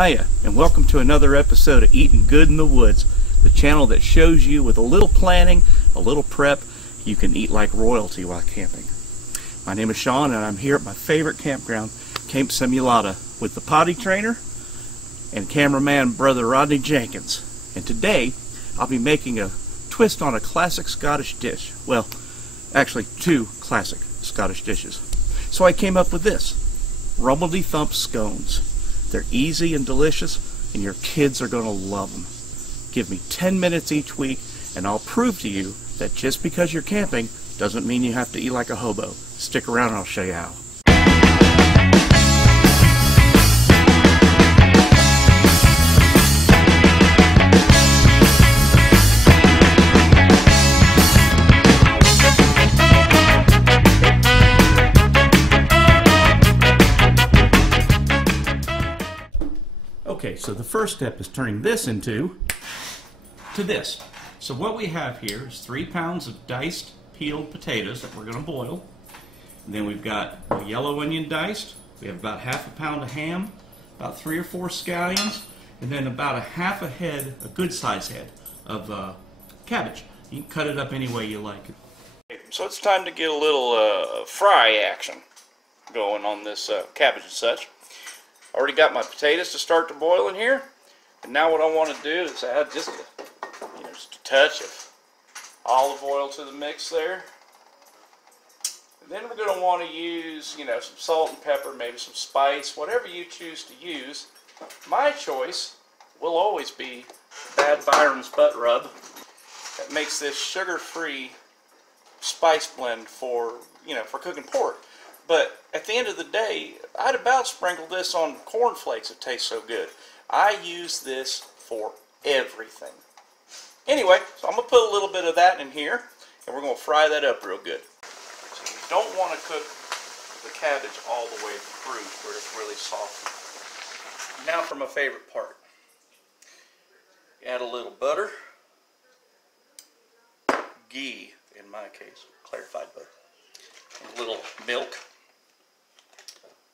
Hiya, and welcome to another episode of Eating Good in the Woods, the channel that shows you with a little planning, a little prep, you can eat like royalty while camping. My name is Sean, and I'm here at my favorite campground, Camp Simulata, with the potty trainer and cameraman brother Rodney Jenkins. And today, I'll be making a twist on a classic Scottish dish. Well, actually two classic Scottish dishes. So I came up with this, Rumbledethump scones. They're easy and delicious, and your kids are going to love them. Give me 10 minutes each week, and I'll prove to you that just because you're camping doesn't mean you have to eat like a hobo. Stick around and I'll show you how. Okay, so the first step is turning this into this. So what we have here is 3 pounds of diced peeled potatoes that we're going to boil. And then we've got a yellow onion diced. We have about half a pound of ham, about 3 or 4 scallions, and then about a half a head, a good size head, of cabbage. You can cut it up any way you like. So it's time to get a little fry action going on this cabbage and such. Already got my potatoes to start to boil in here, and now what I want to do is add just a touch of olive oil to the mix there. And then we're going to want to use, some salt and pepper, maybe some spice, whatever you choose to use. My choice will always be Bad Byron's butt rub. That makes this sugar-free spice blend for cooking pork. But at the end of the day, I'd about sprinkle this on cornflakes. It tastes so good. I use this for everything. Anyway, so I'm going to put a little bit of that in here, and we're going to fry that up real good. So you don't want to cook the cabbage all the way through where it's really soft. Now for my favorite part. Add a little butter, ghee in my case, clarified butter, and a little milk.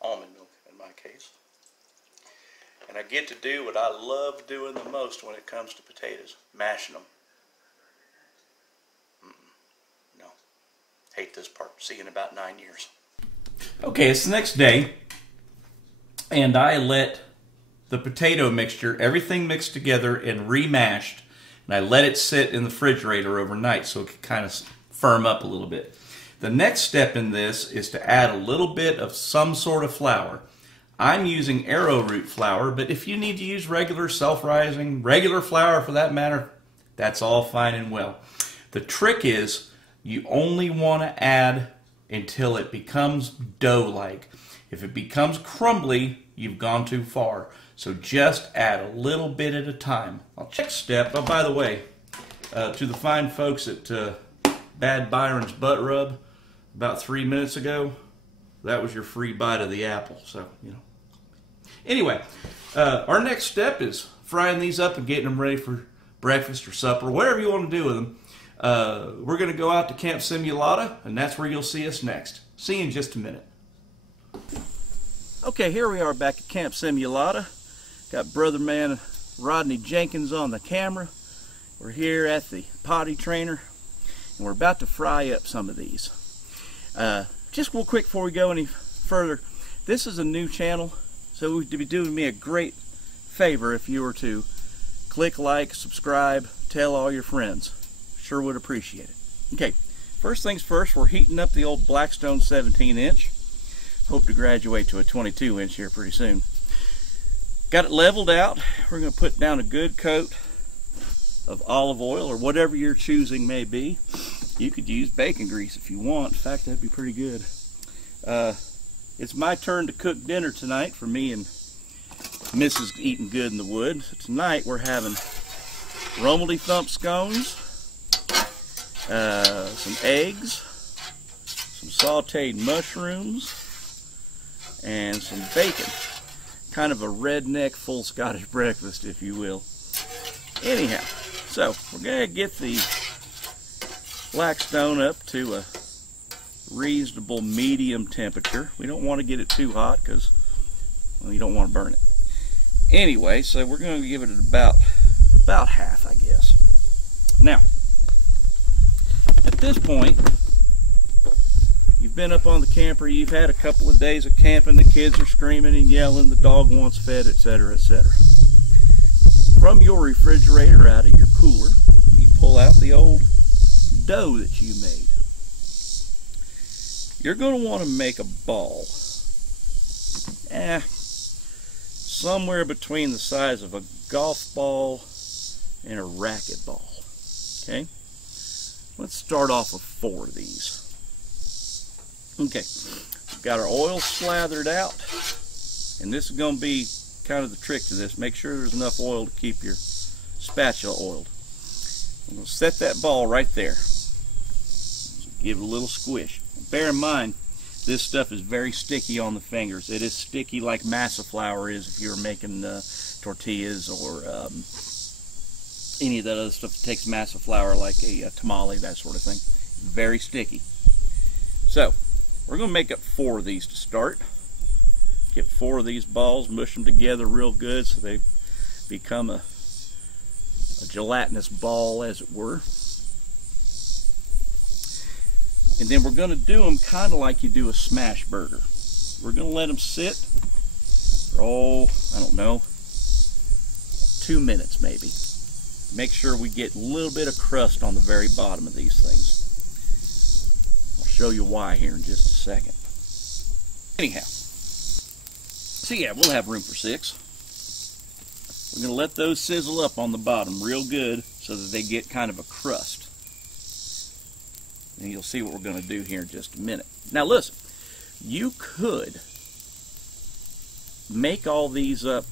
Almond milk in my case. And I get to do what I love doing the most when it comes to potatoes, mashing them. No, hate this part. See you in about 9 years. Okay, it's the next day, and I let the potato mixture, everything mixed together and remashed, and I let it sit in the refrigerator overnight so it could kind of firm up a little bit. The next step in this is to add a little bit of some sort of flour. I'm using arrowroot flour, but if you need to use regular self-rising, regular flour for that matter, that's all fine and well. The trick is you only want to add until it becomes dough-like. If it becomes crumbly, you've gone too far. So just add a little bit at a time. Next step, oh, by the way, to the fine folks at Bad Byron's butt rub, about 3 minutes ago, that was your free bite of the apple. So, Anyway, our next step is frying these up and getting them ready for breakfast or supper, whatever you want to do with them. We're going to go out to Camp Simulata, and that's where you'll see us next. See you in just a minute. Okay, here we are back at Camp Simulata. Got brother man Rodney Jenkins on the camera. We're here at the potty trainer, and we're about to fry up some of these. Just real quick before we go any further, this is a new channel, so it would be doing me a great favor if you were to click like, subscribe, tell all your friends. Sure would appreciate it. Okay, first things first, we're heating up the old Blackstone 17-inch. Hope to graduate to a 22-inch here pretty soon. Got it leveled out. We're going to put down a good coat of olive oil, or whatever your choosing may be. You could use bacon grease if you want. In fact, that'd be pretty good. It's my turn to cook dinner tonight for me and Mrs. Eating Good in the Woods. So tonight we're having Rumbledethump scones, some eggs, some sauteed mushrooms, and some bacon. Kind of a redneck full Scottish breakfast, if you will. Anyhow, so we're going to get the Blackstone up to a reasonable medium temperature. We don't want to get it too hot because, well, you don't want to burn it. Anyway, so we're going to give it about half, I guess. Now, at this point, you've been up on the camper, you've had a couple of days of camping, the kids are screaming and yelling, the dog wants fed, etc., etc. From your refrigerator, out of your cooler, you pull out the old dough that you made. You're going to want to make a ball. Somewhere between the size of a golf ball and a racquetball. Okay? Let's start off with 4 of these. Okay, we've got our oil slathered out, and this is going to be kind of the trick to this. Make sure there's enough oil to keep your spatula oiled. I'm going to set that ball right there. Give it a little squish. Bear in mind, this stuff is very sticky on the fingers. It is sticky like masa flour is if you're making tortillas or any of that other stuff that takes masa flour, like a tamale, that sort of thing. Very sticky. So, we're going to make up 4 of these to start. Get 4 of these balls, mush them together real good so they become a gelatinous ball, as it were. And then we're going to do them kind of like you do a smash burger. We're going to let them sit for, I don't know, 2 minutes maybe. Make sure we get a little bit of crust on the very bottom of these things. I'll show you why here in just a second. Anyhow, so yeah, we'll have room for 6. We're going to let those sizzle up on the bottom real good so that they get kind of a crust. And you'll see what we're going to do here in just a minute. Now listen, you could make all these up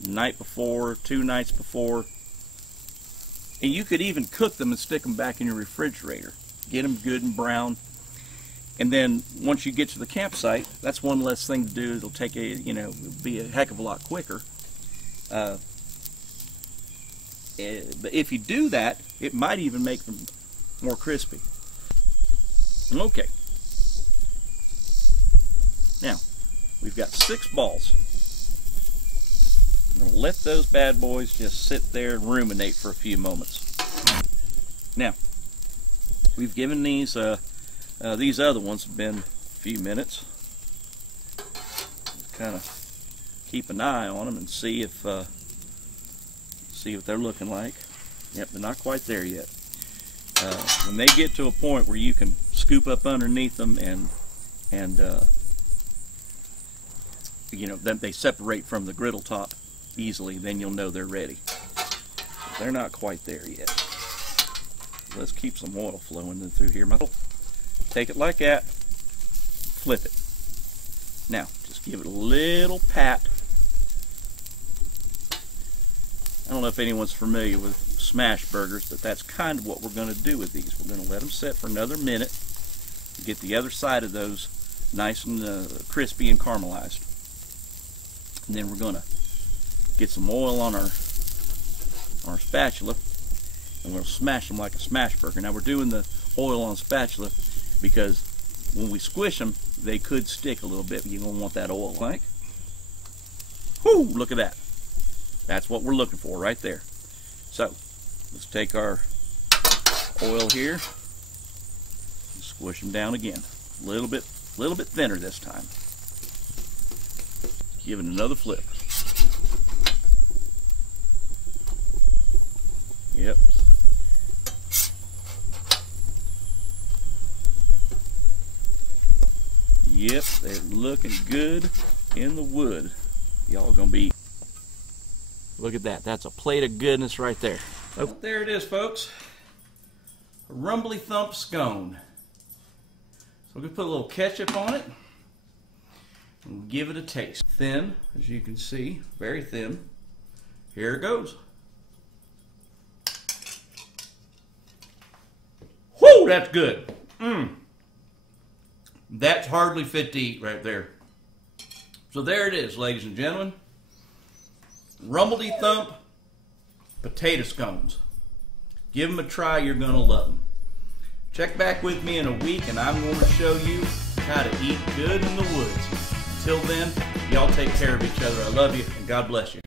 the night before, 2 nights before, and you could even cook them and stick them back in your refrigerator. Get them good and brown. And then once you get to the campsite, that's one less thing to do. It'll take it'll be a heck of a lot quicker. But if you do that, it might even make them more crispy. Okay. Now, we've got 6 balls. I'm going to let those bad boys just sit there and ruminate for a few moments. Now, we've given these other ones have been a few minutes. Kind of keep an eye on them and see what they're looking like. Yep, they're not quite there yet. When they get to a point where you can scoop up underneath them and then they separate from the griddle top easily, then you'll know they're ready. But they're not quite there yet. Let's keep some oil flowing through here. Take it like that, flip it. Now, just give it a little pat. I don't know if anyone's familiar with smash burgers, but that's kind of what we're going to do with these. We're going to let them set for another minute, get the other side of those nice and crispy and caramelized. And then we're going to get some oil on our spatula, and we'll smash them like a smash burger. Now we're doing the oil on spatula because when we squish them, they could stick a little bit, but you're going to want that oil. Like, whoo, look at that. That's what we're looking for right there. So, let's take our oil here and squish them down again. A little bit thinner this time. Give it another flip. Yep. Yep, they're looking good in the wood. Y'all gonna be... Look at that. That's a plate of goodness right there. Oh, there it is, folks. A Rumbledethump scone. So we're going to put a little ketchup on it and give it a taste. Thin, as you can see, very thin. Here it goes. Whoo, that's good. That's hardly fit to eat right there. So there it is, ladies and gentlemen. Rumbledethump Potato Scones. Give them a try, you're going to love them. Check back with me in a week and I'm going to show you how to eat good in the woods. Until then, y'all take care of each other. I love you and God bless you.